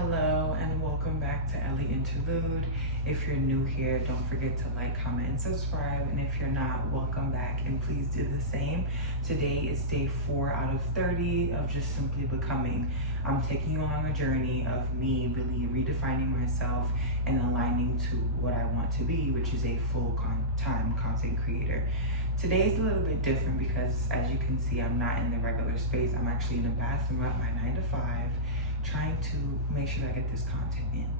Hello and welcome back to Ellie Interlude. If you're new here, don't forget to like, comment, and subscribe. And if you're not, welcome back and please do the same. Today is day 4 out of 30 of just simply becoming. I'm taking you along a journey of me really redefining myself and aligning to what I want to be, which is a full-time content creator. Today is a little bit different because, as you can see, I'm not in the regular space. I'm actually in a bathroom at my 9 to 5, trying to make sure that I get this content in.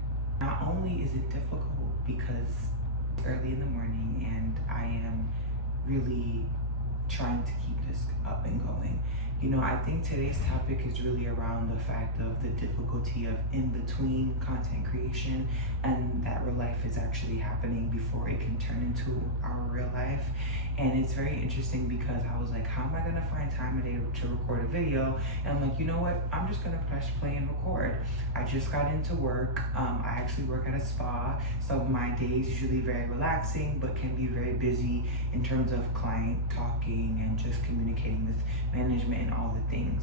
Not only is it difficult because it's early in the morning and I am really trying to keep this up and going. You know, I think today's topic is really around the fact of the difficulty of in-between content creation and that real life is actually happening before it can turn into our real life. And it's very interesting because I was like, how am I gonna find time a day to record a video? And I'm like, you know what? I'm just gonna press play and record. I just got into work. I actually work at a spa, so my day is usually very relaxing, but can be very busy in terms of client talking and just communicating with management and all the things.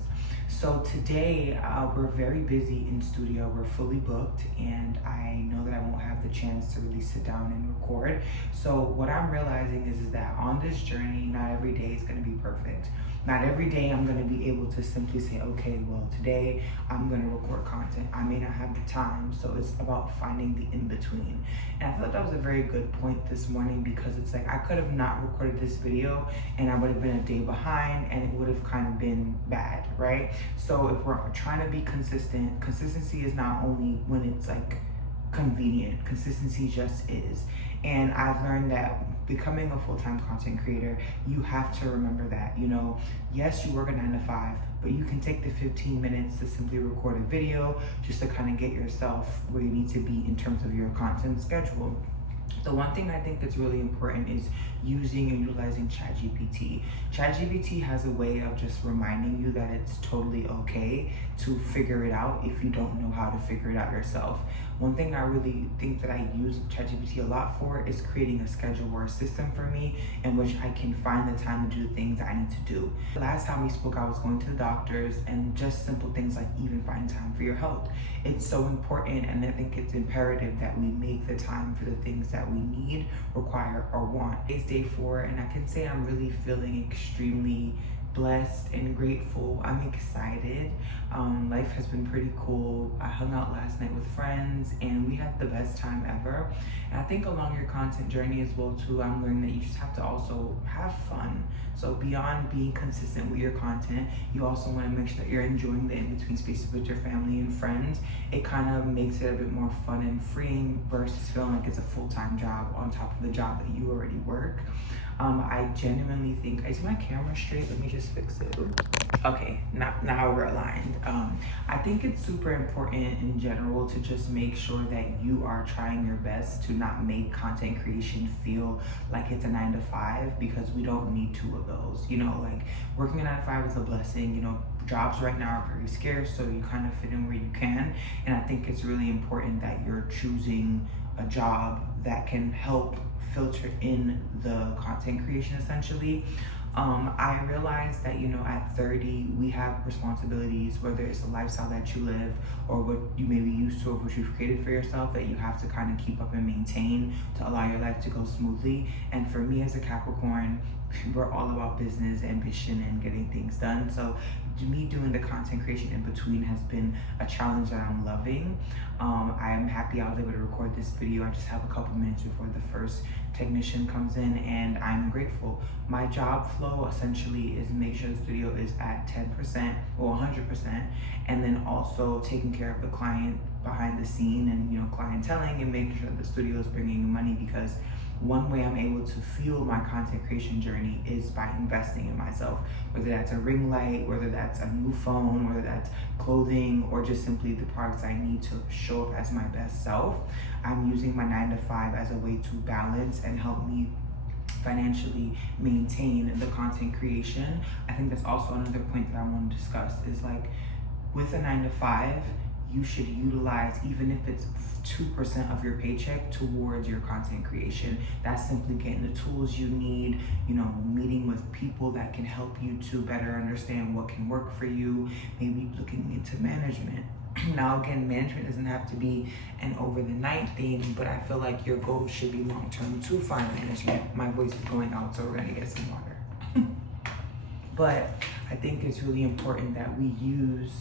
So today we're very busy in studio. We're fully booked, and I know that I won't have the chance to really sit down and record. So what I'm realizing is that on this journey, not every day is going to be perfect. Not every day I'm going to be able to simply say, okay, well, today I'm going to record content. I may not have the time, so it's about finding the in-between. And I thought that was a very good point this morning because it's like I could have not recorded this video and I would have been a day behind and it would have kind of been bad, right? So if we're trying to be consistent, consistency is not only when it's like convenient, consistency just is. And I've learned that becoming a full-time content creator, you have to remember that, you know, yes, you work a 9 to 5, but you can take the 15 minutes to simply record a video just to kind of get yourself where you need to be in terms of your content schedule. The one thing I think that's really important is using and utilizing ChatGPT. ChatGPT has a way of just reminding you that it's totally okay to figure it out if you don't know how to figure it out yourself. One thing I really think that I use ChatGPT a lot for is creating a schedule or a system for me in which I can find the time to do the things I need to do. Last time we spoke, I was going to the doctors and just simple things like even find time for your health. It's so important, and I think it's imperative that we make the time for the things that we need, require, or want. It's day 4, and I can say I'm really feeling extremely blessed and grateful. I'm excited. Life has been pretty cool. I hung out last night with friends and we had the best time ever. And I think along your content journey as well too, I'm learning that you just have to also have fun. So beyond being consistent with your content, you also want to make sure that you're enjoying the in-between spaces with your family and friends. It kind of makes it a bit more fun and freeing versus feeling like it's a full-time job on top of the job that you already work. I genuinely think, is my camera straight? Let me just fix it. Okay, now we're aligned. I think it's super important in general to just make sure that you are trying your best to not make content creation feel like it's a 9 to 5, because we don't need 2 of those. You know, like working a 9 to 5 is a blessing. You know, jobs right now are very scarce, so you kind of fit in where you can. And I think it's really important that you're choosing a job that can help filter in the content creation essentially. I realized that, you know, at 30, we have responsibilities, whether it's the lifestyle that you live or what you may be used to or what you've created for yourself, that you have to kind of keep up and maintain to allow your life to go smoothly. And for me as a Capricorn, we're all about business, ambition, and getting things done. So me doing the content creation in between has been a challenge that I'm loving. I am happy I was able to record this video. I just have a couple minutes before the first technician comes in, and I'm grateful. My job flow essentially is make sure the studio is at 10% or 100%, and then also taking care of the client behind the scene and, you know, clienteling and making sure that the studio is bringing in money, because one way I'm able to fuel my content creation journey is by investing in myself, whether that's a ring light, whether that's a new phone, whether that's clothing, or just simply the products I need to show up as my best self. I'm using my 9 to 5 as a way to balance and help me financially maintain the content creation. I think that's also another point that I want to discuss is like with a 9 to 5, you should utilize, even if it's 2% of your paycheck, towards your content creation. That's simply getting the tools you need, you know, meeting with people that can help you to better understand what can work for you, maybe looking into management. Now again, management doesn't have to be an over the night thing, but I feel like your goal should be long term to find management. My voice is going out, so we're gonna get some water. But I think it's really important that we use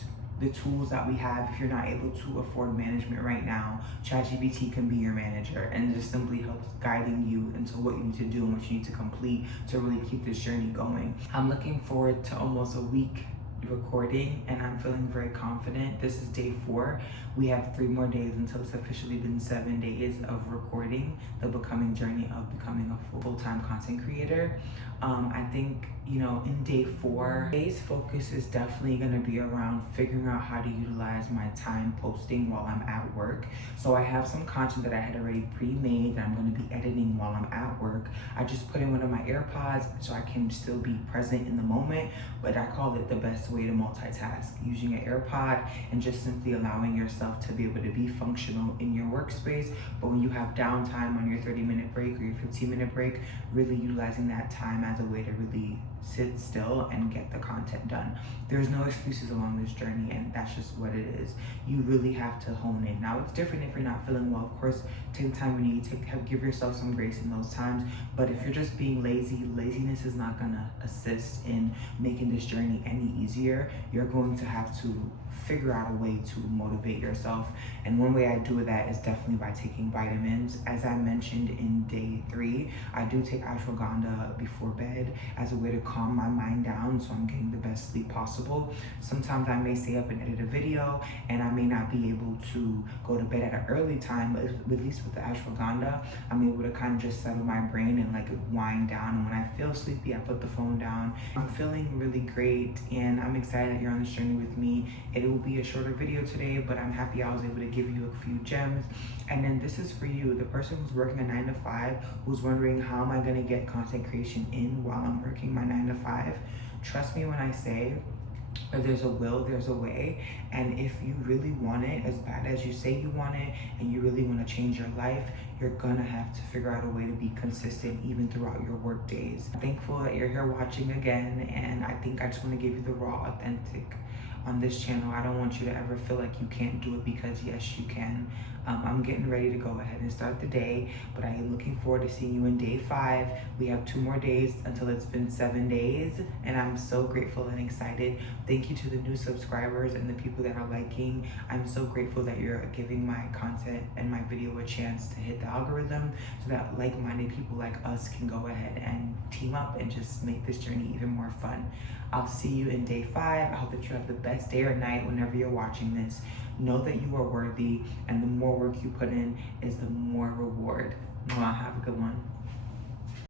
the tools that we have. If you're not able to afford management right now, ChatGPT can be your manager and just simply helps guiding you into what you need to do and what you need to complete to really keep this journey going. I'm looking forward to almost a week recording, and I'm feeling very confident. This is day 4. We have 3 more days until it's officially been 7 days of recording the becoming journey of becoming a full-time content creator. I think, you know, in day 4, today's focus is definitely going to be around figuring out how to utilize my time posting while I'm at work. So I have some content that I had already pre-made that I'm going to be editing while I'm at work. I just put in one of my AirPods so I can still be present in the moment, but I call it the best way to multitask, using an AirPod and just simply allowing yourself to be able to be functional in your workspace. But when you have downtime on your 30-minute break or your 15-minute break, really utilizing that time as a way to really sit still and get the content done. There's no excuses along this journey, and that's just what it is. You really have to hone in. Now, it's different if you're not feeling well. Of course, take the time you need to give yourself some grace in those times. But if you're just being lazy, laziness is not gonna assist in making this journey any easier. You're going to have to figure out a way to motivate yourself. And one way I do that is definitely by taking vitamins. As I mentioned in day 3, I do take ashwagandha before bed as a way to calm my mind down so I'm getting the best sleep possible. Sometimes I may stay up and edit a video and I may not be able to go to bed at an early time, but at least with the ashwagandha, I'm able to kind of just settle my brain and like wind down. And when I feel sleepy, I put the phone down. I'm feeling really great, and I'm excited that you're on this journey with me. It will be a shorter video today, but I'm happy I was able to give you a few gems. And then this is for you, the person who's working a 9 to 5, who's wondering how am I gonna get content creation in while I'm working my 9 to 5. Trust me when I say, where there's a will, there's a way. And if you really want it as bad as you say you want it, and you really want to change your life, you're gonna have to figure out a way to be consistent even throughout your work days. I'm thankful that you're here watching again, and I think I just want to give you the raw, authentic on this channel. I don't want you to ever feel like you can't do it, because yes, you can. I'm getting ready to go ahead and start the day, but I am looking forward to seeing you in day 5. We have 2 more days until it's been 7 days, and I'm so grateful and excited. Thank you to the new subscribers and the people that are liking. I'm so grateful that you're giving my content and my video a chance to hit the algorithm so that like-minded people like us can go ahead and team up and just make this journey even more fun. I'll see you in day 5. I hope that you have the best day or night whenever you're watching this. Know that you are worthy, and the more work you put in is the more reward. Have a good one.